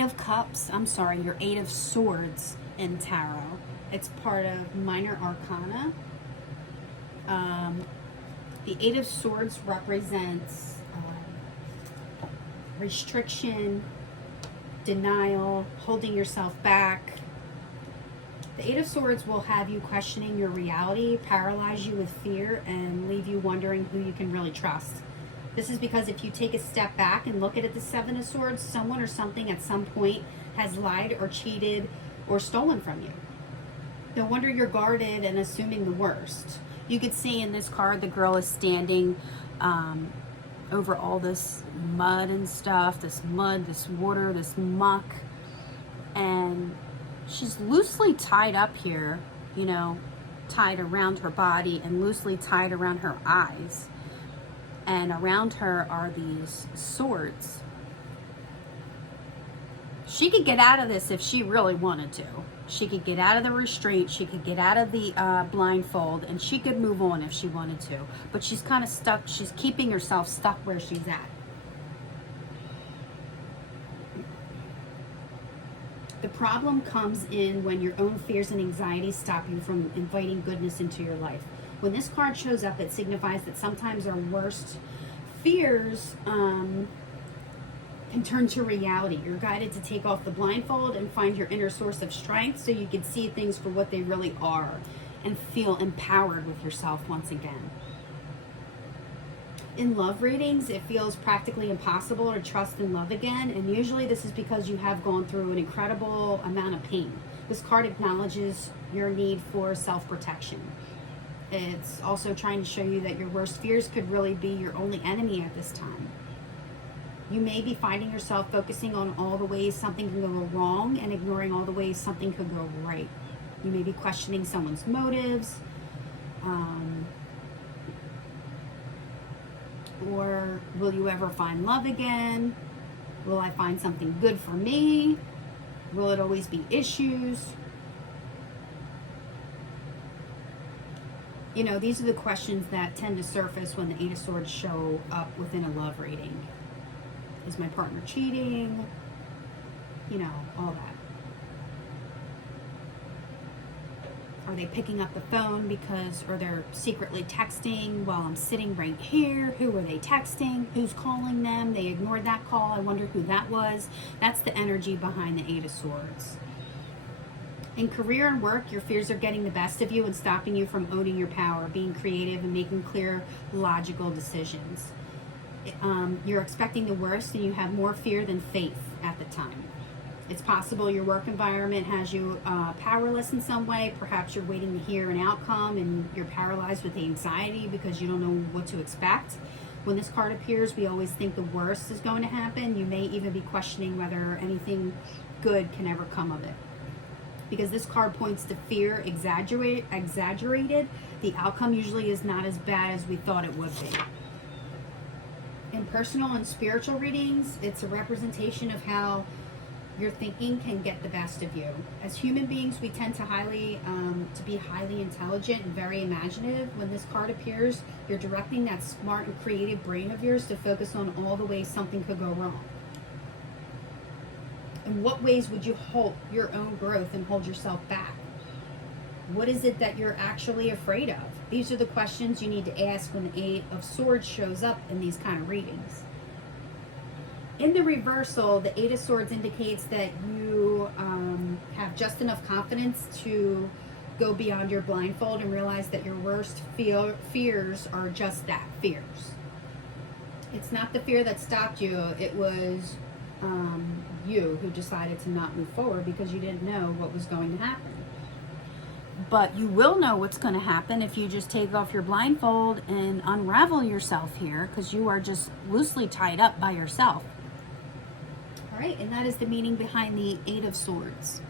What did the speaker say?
Eight of Cups, I'm sorry, your Eight of Swords in Tarot. It's part of Minor Arcana. The Eight of Swords represents restriction, denial, holding yourself back. The Eight of Swords will have you questioning your reality, paralyze you with fear, and leave you wondering who you can really trust. This is because if you take a step back and look at the Seven of Swords, someone or something at some point has lied or cheated or stolen from you. No wonder you're guarded and assuming the worst. You could see in this card the girl is standing over all this mud and stuff, this mud, this water, this muck, and she's loosely tied up here, you know, tied around her body and loosely tied around her eyes. And around her are these swords. She could get out of this if she really wanted to. She could get out of the restraint. She could get out of the blindfold, and she could move on if she wanted to. But she's kind of stuck. She's keeping herself stuck where she's at. The problem comes in when your own fears and anxieties stop you from inviting goodness into your life. When this card shows up, it signifies that sometimes our worst fears can turn to reality. You're guided to take off the blindfold and find your inner source of strength so you can see things for what they really are and feel empowered with yourself once again. In love readings, it feels practically impossible to trust and love again, and usually this is because you have gone through an incredible amount of pain. This card acknowledges your need for self-protection. It's also trying to show you that your worst fears could really be your only enemy at this time. You may be finding yourself focusing on all the ways something can go wrong and ignoring all the ways something could go right. You may be questioning someone's motives, or will you ever find love again? Will I find something good for me? Will it always be issues? You know, these are the questions that tend to surface when the Eight of Swords show up within a love reading. Is my partner cheating? You know, all that. Are they picking up the phone or they're secretly texting while I'm sitting right here? Who are they texting? Who's calling them? They ignored that call. I wonder who that was. That's the energy behind the Eight of Swords. In career and work, your fears are getting the best of you and stopping you from owning your power, being creative, and making clear, logical decisions. You're expecting the worst and you have more fear than faith at the time. It's possible your work environment has you powerless in some way. Perhaps you're waiting to hear an outcome and you're paralyzed with anxiety because you don't know what to expect. When this card appears, we always think the worst is going to happen. You may even be questioning whether anything good can ever come of it. Because this card points to fear exaggerated, the outcome usually is not as bad as we thought it would be. In personal and spiritual readings, it's a representation of how your thinking can get the best of you. As human beings, we tend to be highly intelligent and very imaginative. When this card appears, you're directing that smart and creative brain of yours to focus on all the ways something could go wrong. In what ways would you halt your own growth and hold yourself back? What is it that you're actually afraid of? These are the questions you need to ask when the Eight of Swords shows up in these kind of readings. In the reversal, the Eight of Swords indicates that you have just enough confidence to go beyond your blindfold and realize that your worst fears are just that, fears. It's not the fear that stopped you. It was you who decided to not move forward because you didn't know what was going to happen. But you will know what's going to happen if you just take off your blindfold and unravel yourself here, because you are just loosely tied up by yourself. All right, and that is the meaning behind the Eight of Swords.